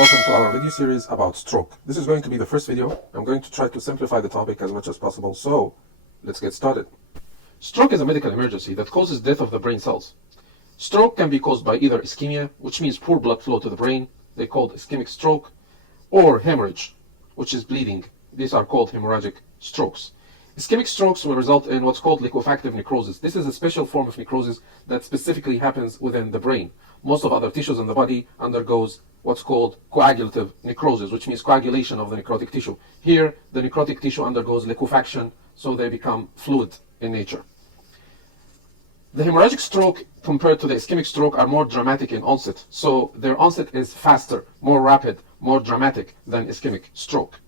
Welcome to our video series about stroke. This is going to be the first video. I'm going to try to simplify the topic as much as possible, so let's get started. Stroke is a medical emergency that causes death of the brain cells. Stroke can be caused by either ischemia, which means poor blood flow to the brain, they called ischemic stroke, or hemorrhage, which is bleeding. These are called hemorrhagic strokes. Ischemic strokes will result in what's called liquefactive necrosis. This is a special form of necrosis that specifically happens within the brain. Most of other tissues in the body undergoes what's called coagulative necrosis, which means coagulation of the necrotic tissue. Here, the necrotic tissue undergoes liquefaction, so they become fluid in nature. The hemorrhagic stroke compared to the ischemic stroke are more dramatic in onset. So their onset is faster, more rapid, more dramatic than ischemic stroke.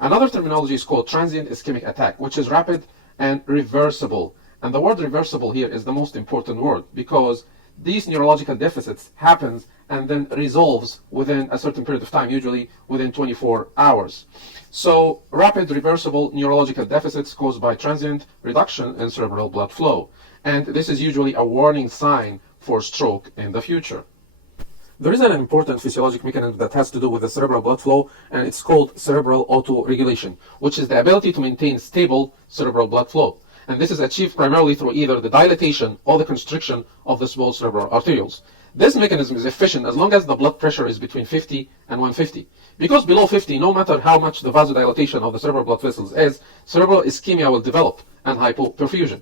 Another terminology is called transient ischemic attack, which is rapid and reversible. And the word reversible here is the most important word because these neurological deficits happens and then resolves within a certain period of time, usually within 24 hours. So rapid reversible neurological deficits caused by transient reduction in cerebral blood flow. And this is usually a warning sign for stroke in the future. There is an important physiologic mechanism that has to do with the cerebral blood flow, and it's called cerebral autoregulation, which is the ability to maintain stable cerebral blood flow. And this is achieved primarily through either the dilation or the constriction of the small cerebral arterioles. This mechanism is efficient as long as the blood pressure is between 50 and 150. Because below 50, no matter how much the vasodilatation of the cerebral blood vessels is, cerebral ischemia will develop and hypoperfusion.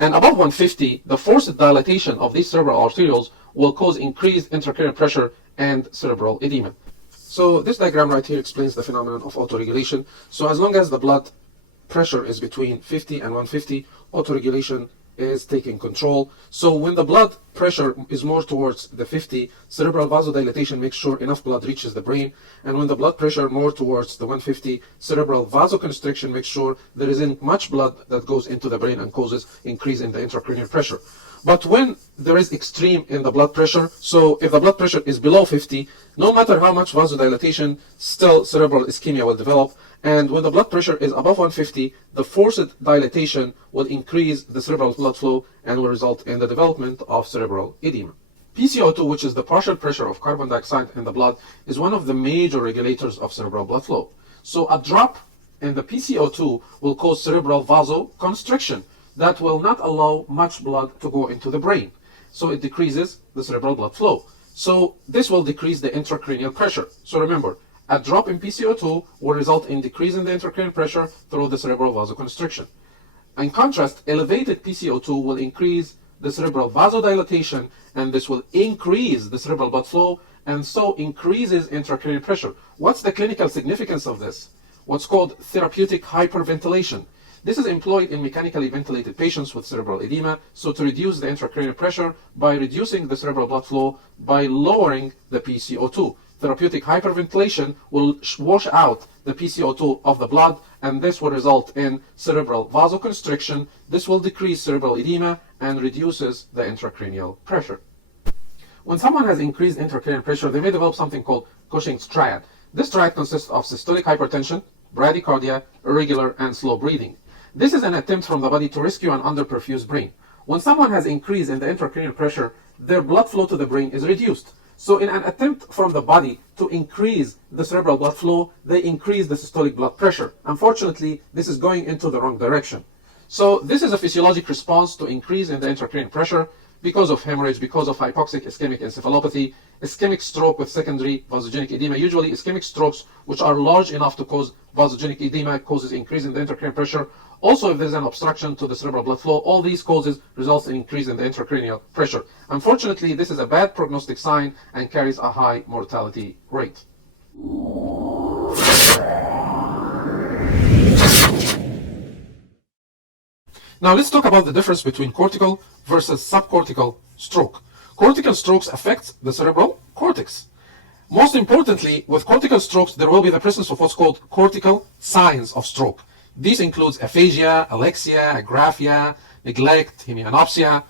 And above 150, the forced dilatation of these cerebral arterioles will cause increased intracranial pressure and cerebral edema. So this diagram right here explains the phenomenon of autoregulation. So as long as the blood pressure is between 50 and 150, autoregulation is taking control. So when the blood pressure is more towards the 50, cerebral vasodilatation makes sure enough blood reaches the brain. And when the blood pressure more towards the 150, cerebral vasoconstriction makes sure there isn't much blood that goes into the brain and causes increase in the intracranial pressure. But when there is extreme in the blood pressure, so if the blood pressure is below 50, no matter how much vasodilatation, still cerebral ischemia will develop. And when the blood pressure is above 150, the forced dilatation will increase the cerebral blood flow and will result in the development of cerebral edema. PCO2, which is the partial pressure of carbon dioxide in the blood, is one of the major regulators of cerebral blood flow. So a drop in the PCO2 will cause cerebral vasoconstriction that will not allow much blood to go into the brain. So it decreases the cerebral blood flow. So this will decrease the intracranial pressure. So remember, a drop in PCO2 will result in decrease in the intracranial pressure through the cerebral vasoconstriction. In contrast, elevated PCO2 will increase the cerebral vasodilatation, and this will increase the cerebral blood flow and so increases intracranial pressure. What's the clinical significance of this? What's called therapeutic hyperventilation. This is employed in mechanically ventilated patients with cerebral edema, so to reduce the intracranial pressure by reducing the cerebral blood flow by lowering the PCO2. Therapeutic hyperventilation will wash out the PCO2 of the blood, and this will result in cerebral vasoconstriction. This will decrease cerebral edema and reduces the intracranial pressure. When someone has increased intracranial pressure, they may develop something called Cushing's triad. This triad consists of systolic hypertension, bradycardia, irregular, and slow breathing. This is an attempt from the body to rescue an underperfused brain. When someone has increase in the intracranial pressure, their blood flow to the brain is reduced. So in an attempt from the body to increase the cerebral blood flow, they increase the systolic blood pressure. Unfortunately, this is going into the wrong direction. So this is a physiologic response to increase in the intracranial pressure because of hemorrhage, because of hypoxic ischemic encephalopathy, ischemic stroke with secondary vasogenic edema. Usually ischemic strokes, which are large enough to cause vasogenic edema, causes increase in the intracranial pressure. Also, if there's an obstruction to the cerebral blood flow, all these causes results in increase in the intracranial pressure. Unfortunately, this is a bad prognostic sign and carries a high mortality rate. Now let's talk about the difference between cortical versus subcortical stroke. Cortical strokes affect the cerebral cortex. Most importantly, with cortical strokes, there will be the presence of what's called cortical signs of stroke. These include aphasia, alexia, agraphia, neglect, hemianopsia.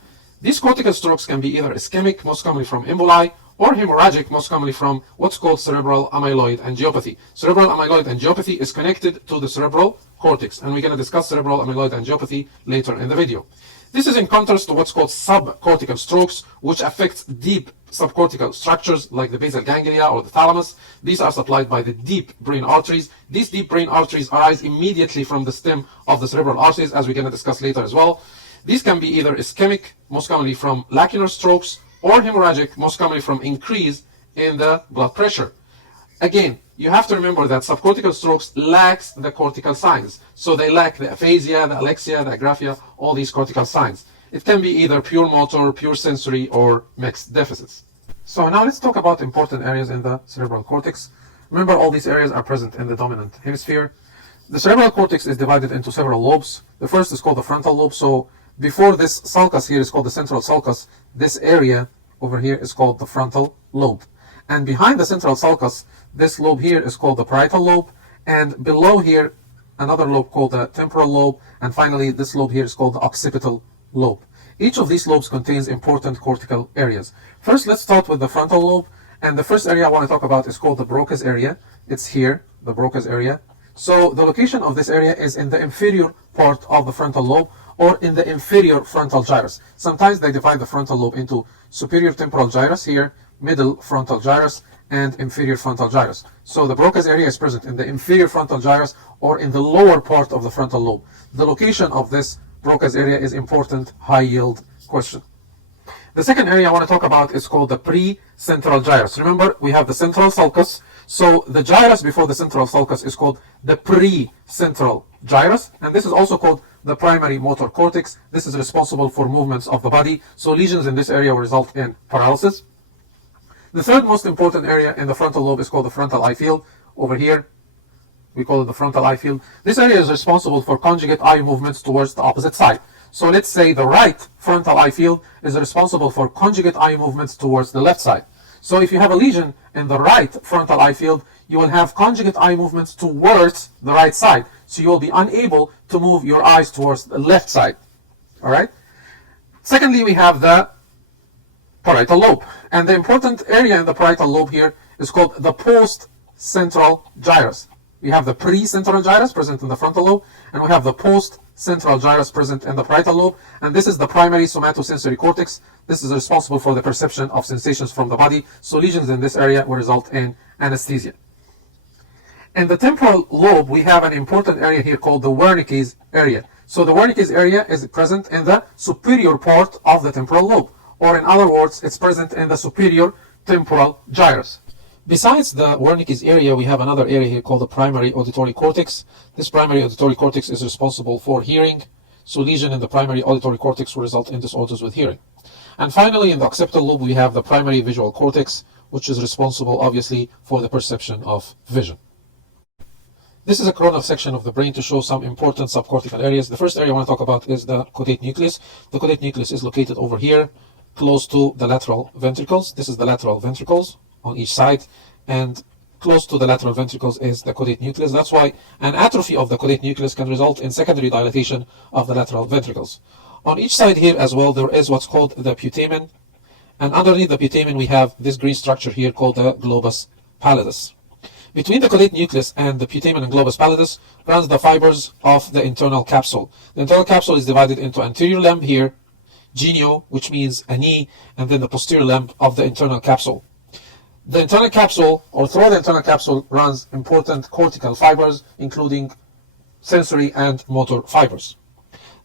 These cortical strokes can be either ischemic, most commonly from emboli, or hemorrhagic, most commonly from what's called cerebral amyloid angiopathy. Cerebral amyloid angiopathy is connected to the cerebral cortex, and we're going to discuss cerebral amyloid angiopathy later in the video. This is in contrast to what's called subcortical strokes, which affects deep subcortical structures like the basal ganglia or the thalamus. These are supplied by the deep brain arteries. These deep brain arteries arise immediately from the stem of the cerebral arteries, as we're going to discuss later as well. These can be either ischemic, most commonly from lacunar strokes, or hemorrhagic, most commonly from increase in the blood pressure. Again, you have to remember that subcortical strokes lacks the cortical signs. So they lack the aphasia, the alexia, the agraphia, all these cortical signs. It can be either pure motor, pure sensory, or mixed deficits. So now let's talk about important areas in the cerebral cortex. Remember, all these areas are present in the dominant hemisphere. The cerebral cortex is divided into several lobes. The first is called the frontal lobe. So before this sulcus here is called the central sulcus, this area over here is called the frontal lobe. And behind the central sulcus, this lobe here is called the parietal lobe. And below here, another lobe called the temporal lobe. And finally, this lobe here is called the occipital lobe. Each of these lobes contains important cortical areas. First, let's start with the frontal lobe. And the first area I want to talk about is called the Broca's area. It's here, the Broca's area. So the location of this area is in the inferior part of the frontal lobe, or in the inferior frontal gyrus. Sometimes they divide the frontal lobe into superior temporal gyrus here, middle frontal gyrus, and inferior frontal gyrus. So the Broca's area is present in the inferior frontal gyrus or in the lower part of the frontal lobe. The location of this Broca's area is important, high yield question. The second area I want to talk about is called the pre-central gyrus. Remember, we have the central sulcus. So the gyrus before the central sulcus is called the pre-central gyrus, and this is also called the primary motor cortex. This is responsible for movements of the body. So lesions in this area will result in paralysis. The third most important area in the frontal lobe is called the frontal eye field. Over here, we call it the frontal eye field. This area is responsible for conjugate eye movements towards the opposite side. So let's say the right frontal eye field is responsible for conjugate eye movements towards the left side. So if you have a lesion in the right frontal eye field, you will have conjugate eye movements towards the right side. So you will be unable to move your eyes towards the left side. All right. Secondly, we have the parietal lobe. And the important area in the parietal lobe here is called the post-central gyrus. We have the pre-central gyrus present in the frontal lobe, and we have the post-central gyrus present in the parietal lobe. And this is the primary somatosensory cortex. This is responsible for the perception of sensations from the body. So lesions in this area will result in anesthesia. In the temporal lobe, we have an important area here called the Wernicke's area. So the Wernicke's area is present in the superior part of the temporal lobe. Or in other words, it's present in the superior temporal gyrus. Besides the Wernicke's area, we have another area here called the primary auditory cortex. This primary auditory cortex is responsible for hearing. So lesion in the primary auditory cortex will result in disorders with hearing. And finally, in the occipital lobe, we have the primary visual cortex, which is responsible, obviously, for the perception of vision. This is a coronal section of the brain to show some important subcortical areas. The first area I want to talk about is the caudate nucleus. The caudate nucleus is located over here, close to the lateral ventricles. This is the lateral ventricles on each side, and close to the lateral ventricles is the caudate nucleus. That's why an atrophy of the caudate nucleus can result in secondary dilatation of the lateral ventricles. On each side here as well, there is what's called the putamen, and underneath the putamen we have this green structure here called the globus pallidus. Between the caudate nucleus and the putamen and globus pallidus runs the fibers of the internal capsule. The internal capsule is divided into anterior limb here, genio, which means a knee, and then the posterior limb of the internal capsule. The internal capsule, or through the internal capsule, runs important cortical fibers, including sensory and motor fibers.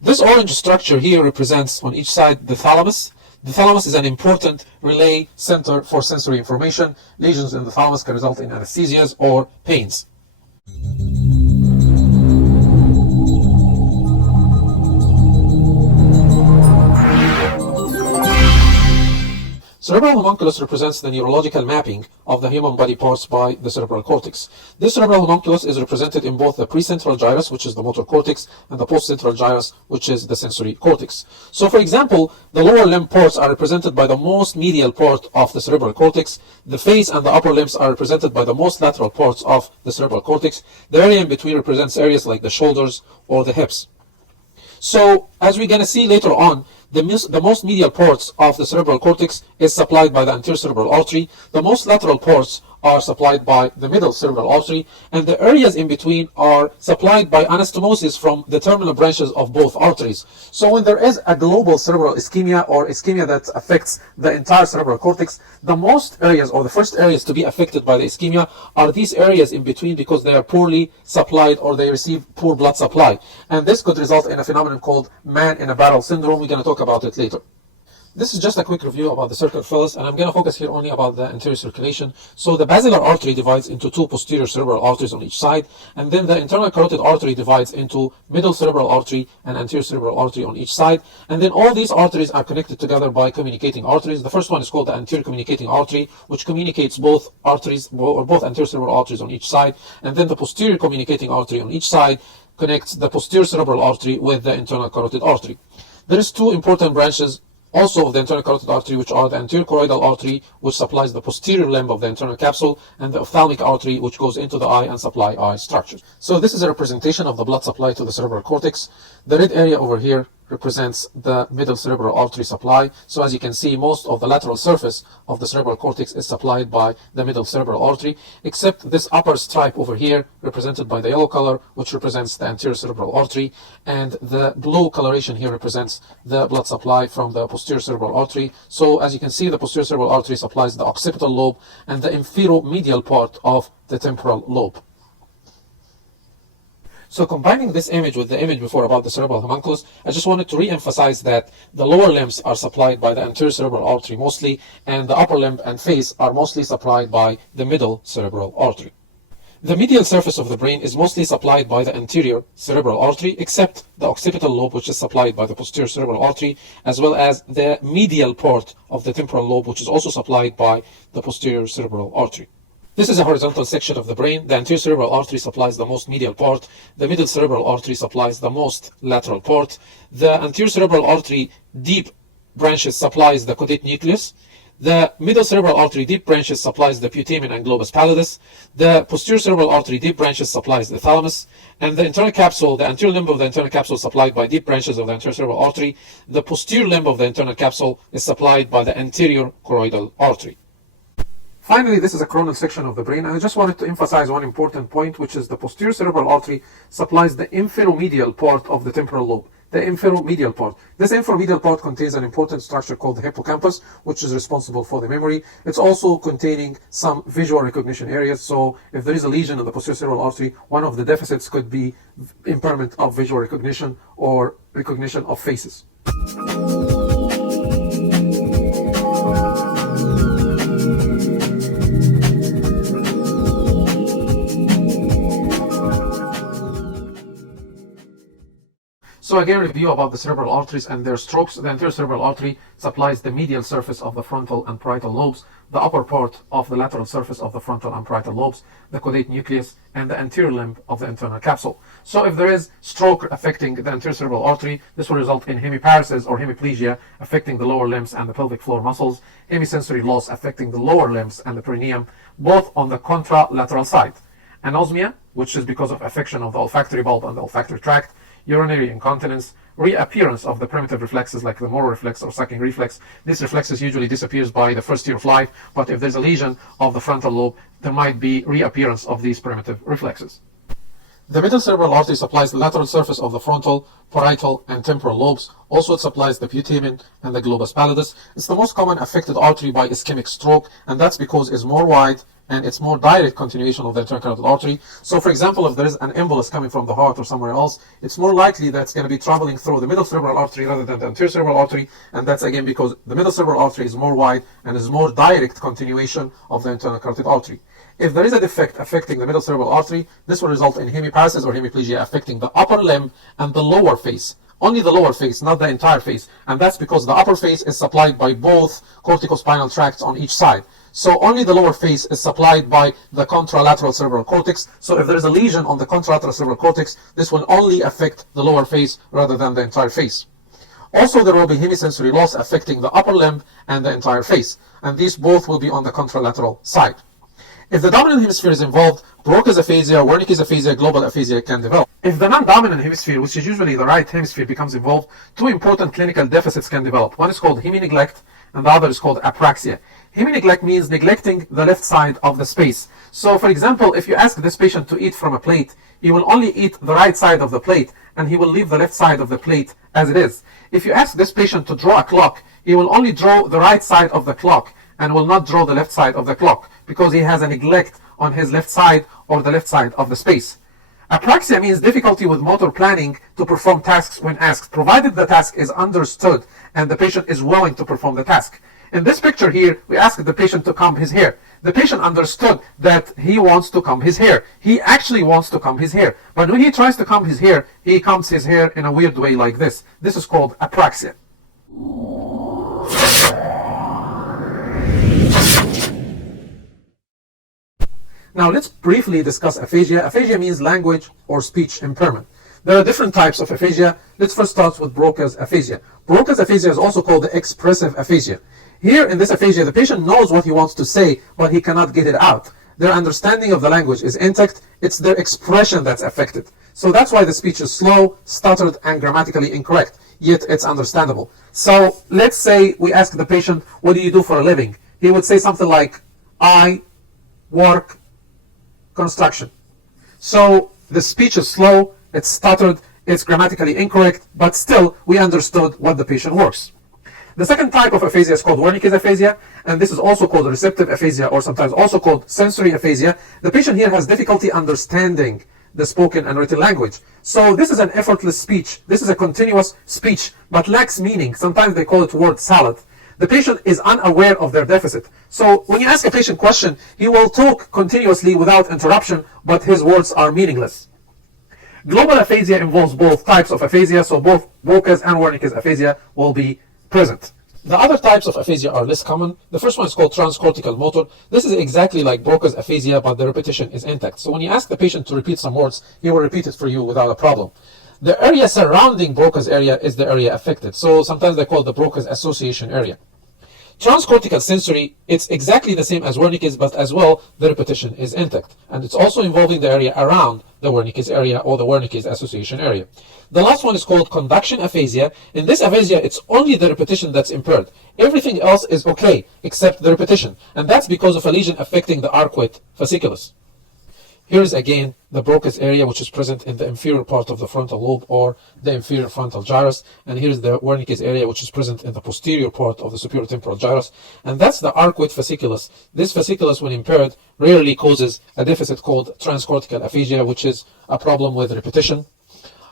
This orange structure here represents on each side the thalamus. The thalamus is an important relay center for sensory information. Lesions in the thalamus can result in anesthesias or pains. Cerebral homunculus represents the neurological mapping of the human body parts by the cerebral cortex. This cerebral homunculus is represented in both the precentral gyrus, which is the motor cortex, and the postcentral gyrus, which is the sensory cortex. So, for example, the lower limb parts are represented by the most medial part of the cerebral cortex. The face and the upper limbs are represented by the most lateral parts of the cerebral cortex. The area in between represents areas like the shoulders or the hips. So, as we're going to see later on, the most medial parts of the cerebral cortex is supplied by the anterior cerebral artery. The most lateral parts are supplied by the middle cerebral artery, and the areas in between are supplied by anastomosis from the terminal branches of both arteries. So when there is a global cerebral ischemia, or ischemia that affects the entire cerebral cortex, the most areas, or the first areas to be affected by the ischemia, are these areas in between, because they are poorly supplied or they receive poor blood supply. And this could result in a phenomenon called man in a barrel syndrome. We're going to talk about it later. This is just a quick review about the circumference, and I'm going to focus here only about the anterior circulation. So the basilar artery divides into two posterior cerebral arteries on each side, and then the internal carotid artery divides into middle cerebral artery and anterior cerebral artery on each side. And then all these arteries are connected together by communicating arteries. The first one is called the anterior communicating artery, which communicates both arteries, or both anterior cerebral arteries on each side. And then the posterior communicating artery on each side connects the posterior cerebral artery with the internal carotid artery. There is two important branches also of the internal carotid artery, which are the anterior choroidal artery, which supplies the posterior limb of the internal capsule, and the ophthalmic artery, which goes into the eye and supply eye structures. So this is a representation of the blood supply to the cerebral cortex. The red area over here represents the middle cerebral artery supply. So as you can see, most of the lateral surface of the cerebral cortex is supplied by the middle cerebral artery, except this upper stripe over here, represented by the yellow color, which represents the anterior cerebral artery, and the blue coloration here represents the blood supply from the posterior cerebral artery. So as you can see, the posterior cerebral artery supplies the occipital lobe and the inferomedial part of the temporal lobe. So combining this image with the image before about the cerebral homunculus, I just wanted to re-emphasize that the lower limbs are supplied by the anterior cerebral artery mostly, and the upper limb and face are mostly supplied by the middle cerebral artery. The medial surface of the brain is mostly supplied by the anterior cerebral artery, except the occipital lobe, which is supplied by the posterior cerebral artery, as well as the medial part of the temporal lobe, which is also supplied by the posterior cerebral artery. This is a horizontal section of the brain. The anterior cerebral artery supplies the most medial part. The middle cerebral artery supplies the most lateral part. The anterior cerebral artery deep branches supplies the caudate nucleus. The middle cerebral artery deep branches supplies the putamen and globus pallidus. The posterior cerebral artery deep branches supplies the thalamus. And the internal capsule, the anterior limb of the internal capsule is supplied by deep branches of the anterior cerebral artery. The posterior limb of the internal capsule is supplied by the anterior choroidal artery. Finally, this is a coronal section of the brain, and I just wanted to emphasize one important point, which is the posterior cerebral artery supplies the inferomedial part of the temporal lobe. The inferomedial part. This inferomedial part contains an important structure called the hippocampus, which is responsible for the memory. It's also containing some visual recognition areas. So if there is a lesion in the posterior cerebral artery, one of the deficits could be impairment of visual recognition or recognition of faces. So again, review about the cerebral arteries and their strokes. The anterior cerebral artery supplies the medial surface of the frontal and parietal lobes, the upper part of the lateral surface of the frontal and parietal lobes, the caudate nucleus, and the anterior limb of the internal capsule. So if there is stroke affecting the anterior cerebral artery, this will result in hemiparesis or hemiplegia affecting the lower limbs and the pelvic floor muscles, hemisensory loss affecting the lower limbs and the perineum, both on the contralateral side. Anosmia, which is because of affection of the olfactory bulb and the olfactory tract, urinary incontinence, reappearance of the primitive reflexes like the Moro reflex or sucking reflex. This reflexes usually disappears by the first year of life, but if there's a lesion of the frontal lobe, there might be reappearance of these primitive reflexes. The middle cerebral artery supplies the lateral surface of the frontal, parietal, and temporal lobes. Also, it supplies the putamen and the globus pallidus. It's the most common affected artery by ischemic stroke, and that's because it's more wide and it's more direct continuation of the internal carotid artery. So for example, if there is an embolus coming from the heart or somewhere else, it's more likely that it's going to be traveling through the middle cerebral artery rather than the anterior cerebral artery, and that's again because the middle cerebral artery is more wide and is more direct continuation of the internal carotid artery. If there is a defect affecting the middle cerebral artery, this will result in hemiparesis or hemiplegia affecting the upper limb and the lower face. Only the lower face, not the entire face, and that's because the upper face is supplied by both corticospinal tracts on each side. So only the lower face is supplied by the contralateral cerebral cortex. So if there is a lesion on the contralateral cerebral cortex, this will only affect the lower face rather than the entire face. Also, there will be hemisensory loss affecting the upper limb and the entire face, and these both will be on the contralateral side. If the dominant hemisphere is involved, Broca's aphasia, Wernicke's aphasia, global aphasia can develop. If the non-dominant hemisphere, which is usually the right hemisphere, becomes involved, two important clinical deficits can develop. One is called hemi-neglect, and the other is called apraxia. Hemineglect means neglecting the left side of the space. So for example, if you ask this patient to eat from a plate, he will only eat the right side of the plate and he will leave the left side of the plate as it is. If you ask this patient to draw a clock, he will only draw the right side of the clock and will not draw the left side of the clock because he has a neglect on his left side or the left side of the space. Apraxia means difficulty with motor planning to perform tasks when asked, provided the task is understood and the patient is willing to perform the task. In this picture here, we asked the patient to comb his hair. The patient understood that he wants to comb his hair. He actually wants to comb his hair. But when he tries to comb his hair, he combs his hair in a weird way like this. This is called apraxia. Now let's briefly discuss aphasia. Aphasia means language or speech impairment. There are different types of aphasia. Let's first start with Broca's aphasia. Broca's aphasia is also called the expressive aphasia. Here in this aphasia, the patient knows what he wants to say, but he cannot get it out. Their understanding of the language is intact. It's their expression that's affected. So that's why the speech is slow, stuttered, and grammatically incorrect, yet it's understandable. So let's say we ask the patient, what do you do for a living? He would say something like, I work construction. So the speech is slow, it's stuttered, it's grammatically incorrect, but still we understood what the patient works. The second type of aphasia is called Wernicke's aphasia, and this is also called receptive aphasia, or sometimes also called sensory aphasia. The patient here has difficulty understanding the spoken and written language. So this is an effortless speech. This is a continuous speech, but lacks meaning. Sometimes they call it word salad. The patient is unaware of their deficit. So when you ask a patient a question, he will talk continuously without interruption, but his words are meaningless. Global aphasia involves both types of aphasia, so both Broca's and Wernicke's aphasia will be present. The other types of aphasia are less common. The first one is called transcortical motor. This is exactly like Broca's aphasia, but the repetition is intact. So when you ask the patient to repeat some words, he will repeat it for you without a problem. The area surrounding Broca's area is the area affected. So sometimes they call it the Broca's association area. Transcortical sensory, it's exactly the same as Wernicke's, but as well, the repetition is intact. And it's also involving the area around the Wernicke's area or the Wernicke's association area. The last one is called conduction aphasia. In this aphasia, it's only the repetition that's impaired. Everything else is okay, except the repetition. And that's because of a lesion affecting the arcuate fasciculus. Here is again the Broca's area, which is present in the inferior part of the frontal lobe or the inferior frontal gyrus. And here is the Wernicke's area, which is present in the posterior part of the superior temporal gyrus. And that's the arcuate fasciculus. This fasciculus, when impaired, rarely causes a deficit called transcortical aphasia, which is a problem with repetition.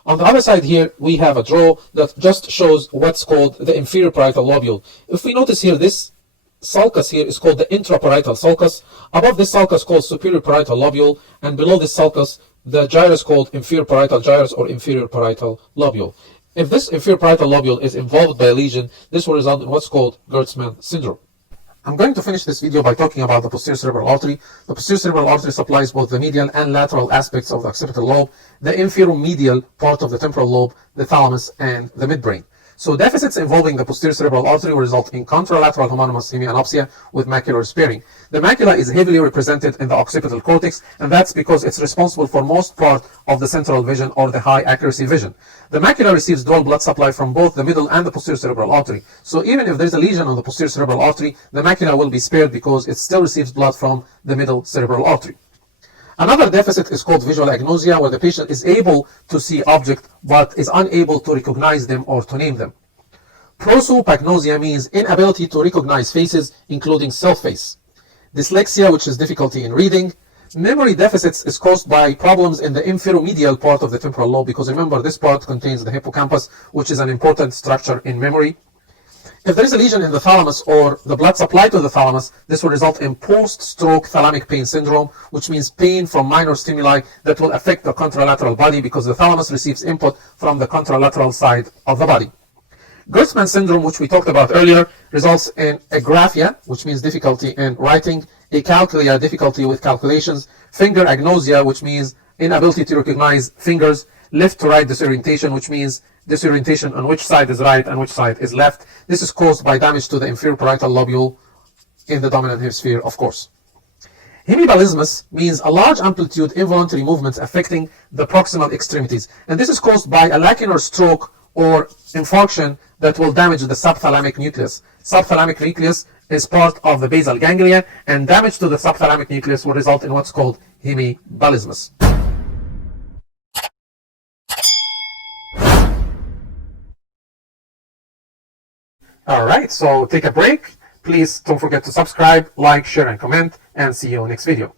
On the other side here, we have a draw that just shows what's called the inferior parietal lobule. If we notice here, this sulcus here is called the intraparietal sulcus. Above this sulcus called superior parietal lobule, and below this sulcus the gyrus called inferior parietal gyrus or inferior parietal lobule. If this inferior parietal lobule is involved by a lesion, this will result in what's called Gertzmann syndrome. I'm going to finish this video by talking about the posterior cerebral artery. The posterior cerebral artery supplies both the medial and lateral aspects of the occipital lobe, the inferomedial part of the temporal lobe, the thalamus, and the midbrain. So deficits involving the posterior cerebral artery will result in contralateral homonymous hemianopsia with macular sparing. The macula is heavily represented in the occipital cortex, and that's because it's responsible for most part of the central vision or the high accuracy vision. The macula receives dual blood supply from both the middle and the posterior cerebral artery. So even if there's a lesion on the posterior cerebral artery, the macula will be spared because it still receives blood from the middle cerebral artery. Another deficit is called visual agnosia, where the patient is able to see objects but is unable to recognize them or to name them. Prosopagnosia means inability to recognize faces, including self-face. Dyslexia, which is difficulty in reading. Memory deficits is caused by problems in the inferomedial part of the temporal lobe, because remember, this part contains the hippocampus, which is an important structure in memory. If there is a lesion in the thalamus or the blood supply to the thalamus, this will result in post-stroke thalamic pain syndrome, which means pain from minor stimuli that will affect the contralateral body because the thalamus receives input from the contralateral side of the body. Gertzmann syndrome, which we talked about earlier, results in agraphia, which means difficulty in writing, acalculia, difficulty with calculations, finger agnosia, which means inability to recognize fingers, left to right disorientation, which means disorientation on which side is right and which side is left. This is caused by damage to the inferior parietal lobule in the dominant hemisphere, of course. Hemibalismus means a large amplitude involuntary movements affecting the proximal extremities, and this is caused by a lacunar stroke or infarction that will damage the subthalamic nucleus. Subthalamic nucleus is part of the basal ganglia, and damage to the subthalamic nucleus will result in what's called hemibalismus. Alright, so take a break. Please don't forget to subscribe, like, share, and comment, and see you next video.